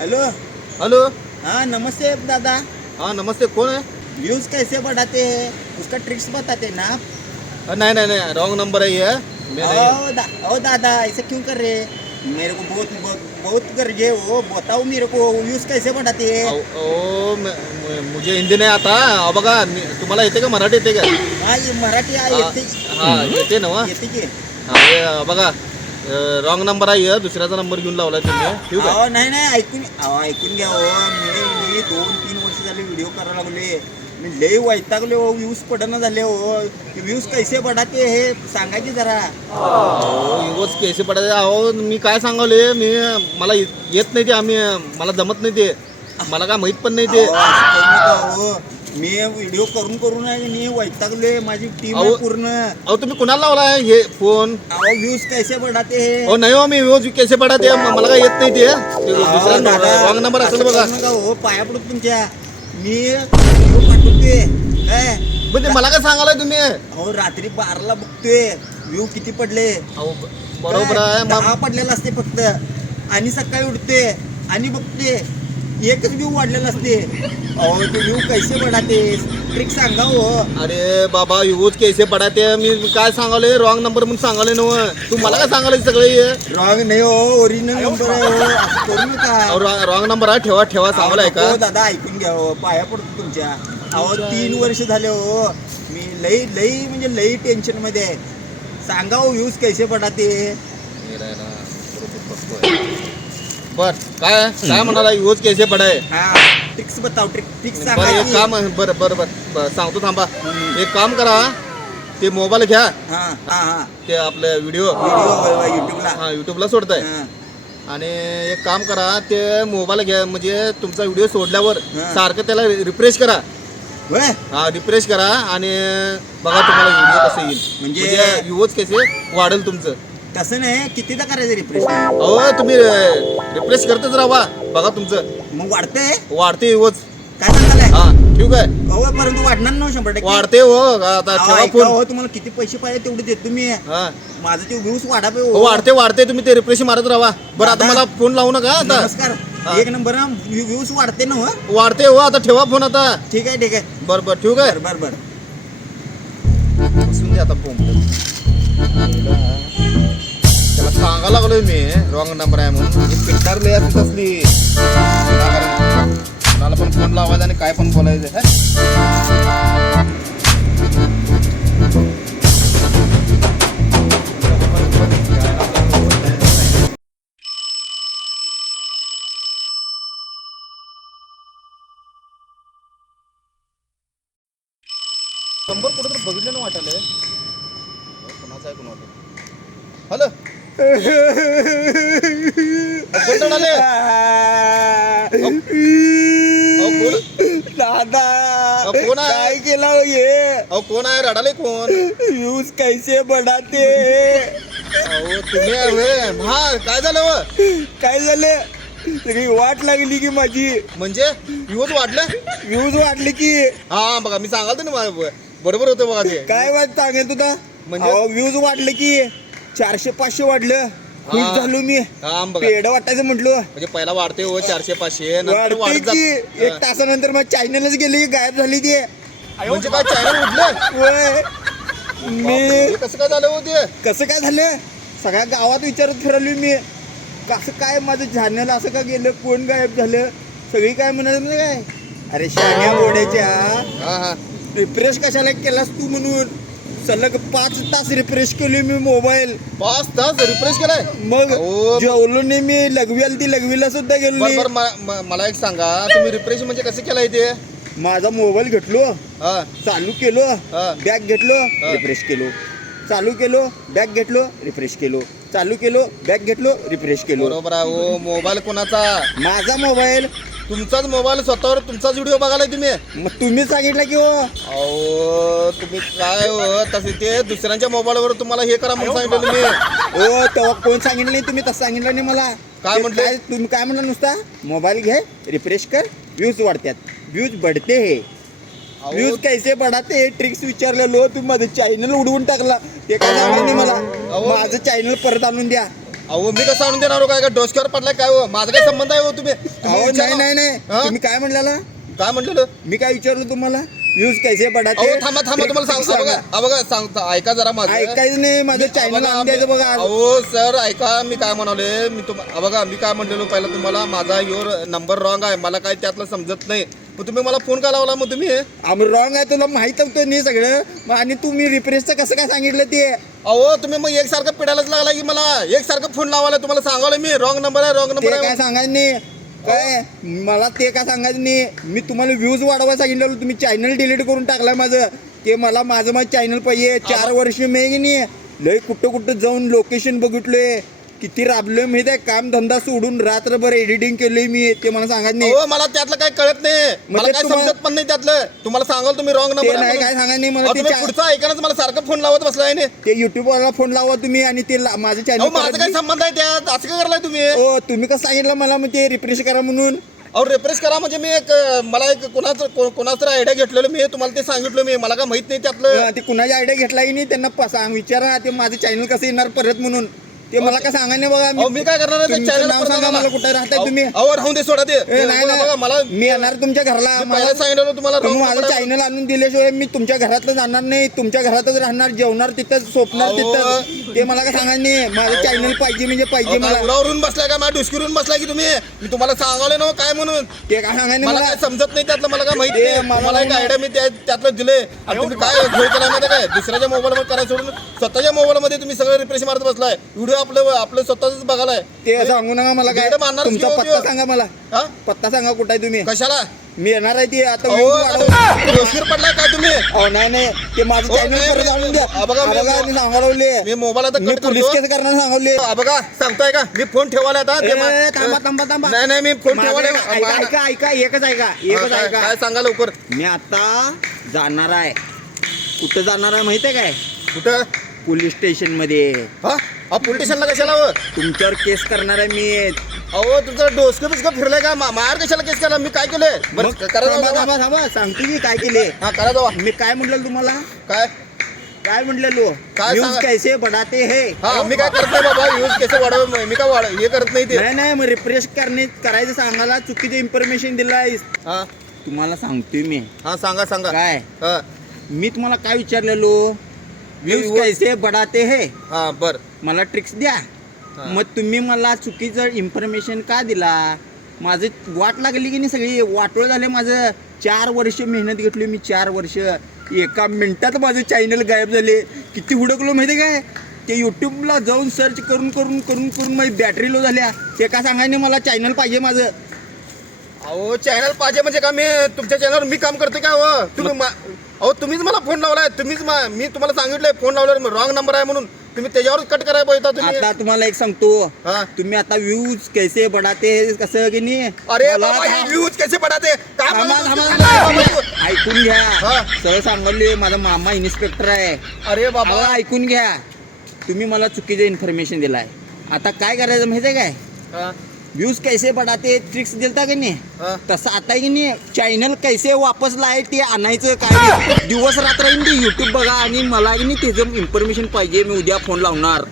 Hello. Hello. हाँ नमस्ते दादा। हाँ नमस्ते, कौन है? व्यूज कैसे बढ़ाते हैं उसका ट्रिक्स बताते ना आप? नहीं नहीं नहीं, रॉन्ग नंबर है ये। मैं नहीं हूँ। ओ दादा ऐसे क्यों कर रहे हैं? मेरे को बहुत बहुत बहुत गरजे हो, बताओ मेरे को व्यूज कैसे बढ़ाते हैं? मुझे हिंदी नाही आता. बघा तुम्हाला येते का, मराठी येते का? हाँ ये मराठी आहे हा येते. हा, येते ना वा? येते की? हा, हे बघा, रॉंग नंबर आहे. दुसऱ्याचा नंबर घेऊन लावलाय तुम्ही. ठीक आहे. नाही नाही ऐकून घ्या हो. मी 2-3 वर्ष झाले व्हिडिओ करायला लागले. मी लय वैतागले हो, व्ह्यूज पडना झाले हो. व्ह्यूज कैसे बढ़ाते हे सांगा की जरा. युवच केसे पडायचे. अहो मी काय सांगावले, मला येत नाही ते. मला जमत नाही ते. मला काय माहित पण नाही ते. असं करू नका हो. मी व्हिडिओ करून करून आहे मी वैतागले. माझी टीम आहे पूर्ण. अहो तुम्ही कुणाला लावलाय हे फोन? व्ह्यूज कैसे बढ़ाते हे? हो नाही हो, मी रोज केसे पडाते. मला काय येत नाही ते. दुसरा रॉंग नंबर असेल बघा. हो पाया पडत तुमच्या. मी व्हिडिओ पाठवते काय म्हणजे मला काय सांगालाय तुम्ही? अहो रात्री 12ला बघतोय व्ह्यू किती पडले. अहो बरोबर आहे. 10 पडलेला असते फक्त. आणि सकाळी उठते आणि बघते एकच व्ह्यू वाढलेला असते. अहो ते व्ह्यू कैसे बढ़ाते ट्रिक सांगा हो. अरे बाबा, युवच केसे पडाते. मी काय सांगाले, रॉंग नंबर म्हणून सांगाले ना. तू मला काय सांगाले सगळे? रॉंग नाही हो, ओरिजिनल नंबर आहे हो. असं करू नका. रॉंग नंबर आहे. ठेवा ठेवा, सांगायला आहे का? हो दादा ऐकून घ्या हो, पाया पडतो तुमच्या. अहो 3 वर्ष झाले हो. मी लई लई म्हणजे लई टेन्शन मध्ये आहे. सांगा हो व्ह्यूज कैसे बढ़ाते? बर काय काय म्हणाला, युवच केसे पडाय? हा ट्रिक्स बताओ. ट्रिक्स बरं सांगा एक की. काम, बरं बरं बरं सांगतो, थांबा. एक काम करा, ते मोबाईल घ्या. हा हा हा ते आपलं व्हिडिओ व्हिडिओ युट्यूबला. हा युट्यूबला सोडताय. आणि एक काम करा, ते मोबाईल घ्या, म्हणजे तुमचा व्हिडिओ सोडल्यावर हा. सारखं त्याला रिफ्रेश करा. हा रिफ्रेश करा आणि बघा तुम्हाला व्हिडिओ कसं येईल. म्हणजे व्ह्यूज कसे वाढेल तुमचं. तसं नाही, कितीदा करायचं रिफ्रेश? अहो तुम्ही रिफ्रेश करतच राहा, बघा तुमचं मग वाढतंय वाढते व्ह्यूज. काय सांगालाय? हा ठीक आहे. अहो परंतु वाढणार ना 100%. वाढते हो. आता अहो, ठेवा ऐका फोन. हो, तुम्हाला किती पैसे पाहिजे तेवढे देतो मी. हा माझं ते व्ह्यूज वाढावे हो, हो. वाढते वाढते. तुम्ही ते रिफ्रेश मारत राहा. बरं आता दादा, मला फोन लावू नका आता. नमस्कार. हा. एक नंबर ना व्ह्यूज वाढते ना हो. वाढते हो, आता ठेवा फोन आता. ठीक आहे. बरं बरं ठीक आहे. बर बसून दे आता फोन. त्याला सांगायला लागलोय मी, रॉंग नंबर आहे म्हणून. पिक्चर लय असत असली, कोणाला पण फोन लावायचा आणि काय पण बोलायचं. नंबर कुठं तर बघितलं ना वाटायला. कोणाचा आहे कोण वाटत. हॅलो कोण रडाले? कोण दादा कोण आहे? काय केलं हो हे? अहो कोण आहे रडाले? कोण? व्ह्यूज कैसे बढ़ाते? अहो तुम्ही आहे व्हय. हा काय झालं व? काय झालं? सगळी वाट लागली की माझी. म्हणजे व्ह्यूज वाढले? व्ह्यूज वाढले की. हा बघा, मी सांगाल ना बरोबर होतं बघा ते. काय वाट सांगेल तुला? म्हणजे? व्ह्यूज वाढले की 400-500 वाढलं. खुश झालो मी. हा बघा, पेड वाटायचं म्हटलो. म्हणजे पहिला वाढते हो 400-500, नंतर वाढते वाढत की जात. 1 तासानंतर मग चॅनलच गेले की गायब झाली ती. म्हणजे काय चॅनल उठलं? होय. मी कसं काय झालं हो ते? कसं काय झालं सगळ्या गावात विचारत फिरवली मी. कसं काय माझं चॅनल असं का गेलं, कोण गायब झालं? सगळी काय म्हणत नाही काय, अरे शान्या बोड्याच्या हा हा. रिफ्रेश कशाला केलास तू म्हणून. सलग 5 तास रिफ्रेश केली मी मोबाईल. 5 तास रिफ्रेश केलाय? मग अहो. जेवलो नाही मी. लघवी आली ती, लघवीला सुद्धा गेलो बरं नाही. बरं, मला एक सांगा, तुम्ही रिफ्रेश म्हणजे कसं केलाय ते? माझा मोबाईल घेतलो, हा चालू केलो, हा. बॅग घेतलो, हा. रिफ्रेश केलो. चालू केलो, बॅग घेतलो, रिफ्रेश केलो. चालू केलो, बॅग घेतलो, रिफ्रेश केलो. बरोबर आहे हो. मोबाईल कोणाचा? माझा मोबाईल. तुमचाच मोबाईल, स्वतःवर तुमचाच व्हिडिओ बघायला तुम्ही. मग तुम्ही सांगितलं की हो. अहो तुम्ही काय हो, तसे ते दुसऱ्यांच्या मोबाईलवर तुम्हाला हे करा म्हणून सांगितलं मी. हो तेव्हा कोण सांगितलं नाही, तुम्ही तसं सांगितलं नाही मला. काय ते म्हटले? तुम्ही काय म्हणलं नुसता मोबाईल घे, रिफ्रेश कर, व्ह्यूज वाढतात. व्ह्यूज बढ़ते हे. अहो, व्ह्यूज कैसे बढ़ाते ट्रिक्स विचारलेलो. तुम्ही माझं चॅनल उडवून टाकला. ते काय सांगा नाही मला. अहो. माझं चॅनल परत आणून द्या. अहो मी कसं आणून देणार हो? काय डोसक्यावर पडलाय काय हो? माझा काय संबंध आहे हो? तुम्ही अहो विचारा. नाही नाही हा? नाही तुम्ही काय म्हणलेला काय म्हटलेलं? मी काय विचारलो तुम्हाला व्ह्यूज कैसे पडाते अहो थांबा तुम्हाला सांग बघा सांगता ऐका जरा माझं ऐकायचं नाही माझं चॅनल आणून द्यायचं बघा आज. अहो सर ऐका मी काय म्हणाले मी बघा मी काय म्हणलेलो पहिला तुम्हाला माझा योर नंबर रॉंग आहे मला काय त्यातलं समजत नाही मग तुम्ही मला फोन का लावला मग तुम्ही आम्ही रॉंग आहे तुला माहित होतं नाही सगळं मग आणि तुम्ही रिप्रेसचं कसं काय सांगितलं ते अहो तुम्ही मग एकसारखं पिडायलाच लागला की मला एकसारखं फोन लावायला तुम्हाला सांगावलं मी रॉंग नंबर आहे रॉंग नंबर ते काय आहे सांगायचं नाही काय मला ते काय सांगायचं नाही मी तुम्हाला व्ह्यूज वाढवायला सांगितलं तुम्ही चॅनल डिलीट करून टाकलाय माझं ते मला माझं चॅनल पाहिजे 4 वर्ष मी की नाही लय कुठं जाऊन लोकेशन बघितलोय किती राबलोय माहित आहे काम धंदा सोडून रात्रभर एडिटिंग केलंय मी ते मला सांगत नाही हो मला त्यातलं काय कळत नाही मग मला ते काय तुम्हाला- समजत पण नाही त्यातलं तुम्हाला सांगाल तुम्ही रॉंग ते नंबर नाही काय सांगा नाही मला ते पुढचा ऐकायलाच मला सारखं फोन लावत बसलाय ना ते युट्यूब वाला फोन लावा तुम्ही आणि ते माझं अहो माझा काय चॅनल संबंध आहे त्यात असं काय करलाय तुम्ही हो तुम्ही कसं सांगितलं मला मग ते रिफ्रेश करा म्हणून अहो रिफ्रेश करा म्हणजे मी मला एक कोणाचं आयडिया घेतलेलं मी तुम्हाला ते सांगितलं मी मला काय माहित नाही त्यातलं ते कुणाची आयडिया घेतला की नाही त्यांना सांग विचारा ते माझं चॅनल कसं येणार परत म्हणून ते मला काय सांगा नाही बघा अहो मी काय करणार आहे ते तुमचं channel नाव परत सांगा आणा. मला कुठे राहताय तुम्ही अहो राहून दे सोडा ते नाही बघा, नाही मला मी येणार तुमच्या घरला मी पहिला सांगितलं तुम्हाला तुम्ही wrong माझं number आहे. चॅनल आणून दिल्याशिवाय मी तुमच्या घरातलं जाणार नाही तुमच्या घरातच राहणार जेवणार तिथंच झोपणार अहो. तिथंच ते मला काय सांगा नाही माझं चॅनल पाहिजे म्हणजे पाहिजे अहो, काय मला उरावरून बसलाय का मला डुसकीरून बसलाय की तुम्ही मी तुम्हाला सांगावले ना काय म्हणून ते काय सांगा नाही मला मला काय समजत नाही त्यातलं मला काय माहिती ते नाही मला मला एक नाही- आयडिया मी त्यातलं दिले आणि तुम्ही काय घेऊ केला माहिती काय दुसऱ्याच्या मोबाईल मध्ये करायला सोडून स्वतःच्या मोबाईल मध्ये तुम्ही सगळं रिफ्रेश मारत बसलाय व्हिडिओ आपलं स्वतःच बघालाय ते सांगू नका मला काय तिकडे मारणार तुमचा शिव- पत्ता सांगा मला हा पत्ता सांगा कुठे आहे तुम्ही कशाला मी येणार आहे ते आता अहो views वाढव- डोसकीर पडलाय काय तुम्ही अहो नाही नाही ते माझं हो, चॅनल नाही, परत मी- आणून द्या बघा, मी- बघा मी सांगावले मी मोबाईल आता मी कट पोलीस करतो केस करणार सांगवले बघा सांगताय का मी फोन ठेवायला आता ते थांबा थांबा थांबा नाही नाही मी फोन माझं ठेवायला ऐका ऐका ऐका एकच ऐका एकच ऐका काय सांगा लवकर मी आता जाणार आहे कुठं जाणार आहे माहिती आहे काय कुठं पोलीस स्टेशन मध्ये हा पोलीस स्टेशनला कशाला हो तुमच्यावर केस करणार आहे मी अहो तुमचं डोसकं बिस्कं फिरलंय का मार कशाला केस केला मी काय केलंय बरं मग करा थांबा जावा. थांबा थांबा सांगतो की काय केले हा करा जावा मी काय म्हटलं तुम्हाला काय काय म्हटलेलो काय न्यूज सांगा? कैसे बढ़ाते हे हा मी काय करत नाही बाबा यूज केस वाढव मी काय हे करत नाही ते नाही नाही मग रिफ्रेश करायचं सांगायला चुकीचं इन्फॉर्मेशन दिलाय हा तुम्हाला सांगतोय मी हा सांगा सांगा काय हा मी तुम्हाला काय विचारलेलो व्ह्यूज कैसे बढ़ाते हे हा बर मला ट्रिक्स द्या मग तुम्ही मला चुकीचं इन्फॉर्मेशन का दिला माझं वाट लागली की नाही सगळी वाटोळ झाले माझं 4 वर्ष मेहनत घेतली मी 4 वर्ष एका मिनिटात माझं चॅनल गायब झाले किती हुडकलो माहिती काय ते यूट्यूबला जाऊन सर्च करून करून करून करून माझी बॅटरी लो झाल्या ते का सांगाय नाही मला चॅनल पाहिजे माझं अहो चॅनल पाहिजे म्हणजे का मी तुमच्या चॅनलवर मी काम करते का हो तुम्ही अहो तुम्हीच मला फोन लावलाय तुम्हीच मी तुम्हाला सांगितलंय फोन लावल्यावर रॉंग नंबर आहे म्हणून तुम्ही त्याच्यावर कट करायला पाहिजे तुम्ही आता तुम्हाला एक सांगतो हा तुम्ही आता व्ह्यूज कैसे बढ़ाते हे कसं की नाही अरे मला बाबा था- व्ह्यूज कसे पडाते काय थांबा, बोलतो थांबा, तुम्ही? थांबा. ऐकून घ्या हा. सरळ सांगले माझा मामा इन्स्पेक्टर आहे अरे बाबा अहो, ऐकून घ्या तुम्ही मला चुकीचं इन्फॉर्मेशन दिलाय आता काय करायचं माहितीये काय हा, व्ह्यूज कैसे बढ़ाते ट्रिक्स दिलता की नाही हा. तसं आता की नाही चॅनल कैसे वापस लाय ते आणायचं काय दिवस रात्र येईन ते युट्यूब बघा आणि मला की नाही त्याचं इन्फॉर्मेशन पाहिजे मी उद्या फोन लावणार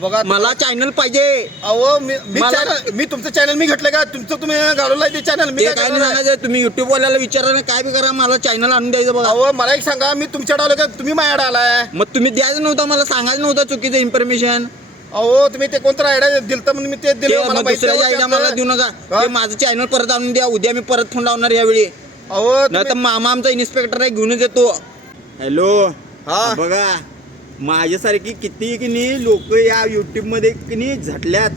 बघा मला चॅनल पाहिजे अहो मी मला- चॅनल मी तुमचं चॅनल मी घेतलं का तुमचं तुम्ही घालवलंय ते चॅनल मी ते काय काय नाही करणार आहे? सांगायचं तुम्ही युट्यूब वाल्याला विचारा ना काय बी करा मला चॅनल आणून द्यायचं बघा अहो मला एक सांगा मी तुमच्याकडे आलो का तुम्ही माझ्याकडे आलाय मग तुम्ही द्यायचं नव्हतं मला सांगायचं नव्हतं चुकीचं इन्फॉर्मेशन अहो तुम्ही ते कोणतं आयडिया दिलतं म्हणून मी ते दिलं मला माहिती दुसऱ्याच्या नव्हतं आयडिया मला त्यातलं. देऊ नका हा? ते माझं चॅनल परत आणून द्या उद्या मी परत फोन लावणार यावेळी अहो नाही तर मामा आमचा इन्स्पेक्टर आहे घेऊनच येतो हॅलो हा. बघा माझ्यासारखी किती की नाही लोक या युट्यूब मध्ये की नाही झटल्यात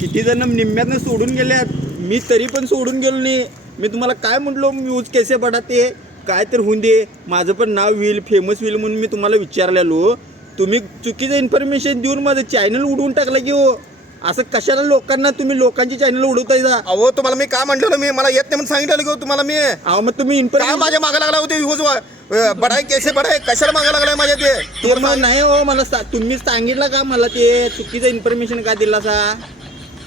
किती जण निम्म्यातनं सोडून गेल्यात मी तरी पण सोडून गेलो नाही मी तुम्हाला काय म्हटलो व्ह्यूज कैसे बढ़ाते काय तर होऊन दे माझं पण नाव होईल फेमस होईल म्हणून मी तुम्हाला विचारलेलो तुम्ही चुकीचं इन्फॉर्मेशन देऊन माझं चॅनल उडवून टाकलं की हो असं कशाला लोकांना तुम्ही लोकांची चॅनल उडवतायचा अहो तुम्हाला मी काय म्हणलेलो मी मला येत नाही म्हणून सांगितलं की हो तुम्हाला मी अहो मग तुम्ही काय इन्फॉर्मेशन माझ्या मागा लागला होते व्ह्यूज बडाय केसे बडाय कशाला मागा लागलाय माझ्या ते ते मग नाही हो मला तुम्ही सांगितलं का मला ते चुकीचं इन्फॉर्मेशन का दिला सा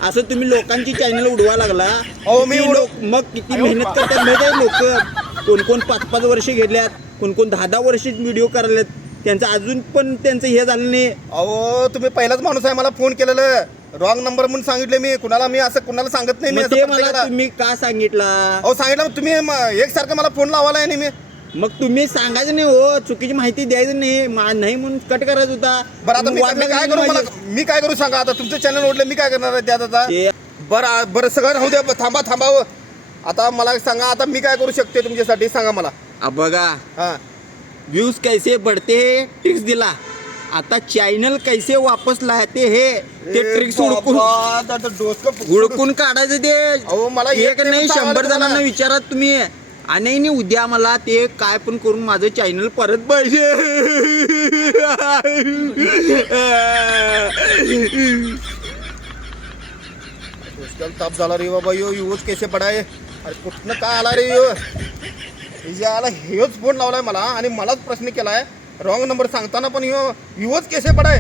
असं तुम्ही लोकांची चॅनल उडवा लागला अहो, मी किती लोक मग किती मेहनत करतात माहिती आहे लोक कोण कोण 5-5 वर्ष गेल्यात कोण कोण 10-10 वर्ष व्हिडिओ करायलेत त्यांचं अजून पण त्यांचं हे झालं नाही अहो तुम्ही पहिलाच माणूस आहे मला फोन केलेलं रॉंग नंबर म्हणून सांगितले मी कुणाला, मी असं कुणाला सांगत नाही मी मग असं ते मला प्रत्येकाला. तुम्ही का सांगितला? अहो सांगितलं मग तुम्ही एकसारखं मला फोन लावायला आहे मी. मग तुम्ही सांगायचं नाही हो, चुकीची माहिती द्यायचं नाही, नाही म्हणून कट करायचा होता. बरं आता मी काय करू, मला मी काय करू सांगा आता, तुमचं चॅनल ओढलं मी काय करणार आहे त्यात आता. ते- बरं सगळं राहू द्या, थांबावं आता. मला सांगा आता मी काय करू शकते तुमच्यासाठी, सांगा मला. बघा, हा व्ह्यूज कैसे बढ़ते ट्रिक्स दिला, आता चॅनल कैसे वापस लाते हे ते ट्रिक्स हुडकून काढायचं ते. अहो मला एक नाही 100 जणांना विचारा तुम्ही, आणि नाही उद्या मला ते काय पण करून माझं चॅनल परत पाहिजे. ताप झाला रे बाबा, यो यूज कैसे पडाय. अरे कुठनं काय आला रे यो, याला हेच फोन लावलाय मला आणि मलाच प्रश्न केलाय. रॉंग नंबर सांगताना पण यो यूज कैसे पडाय.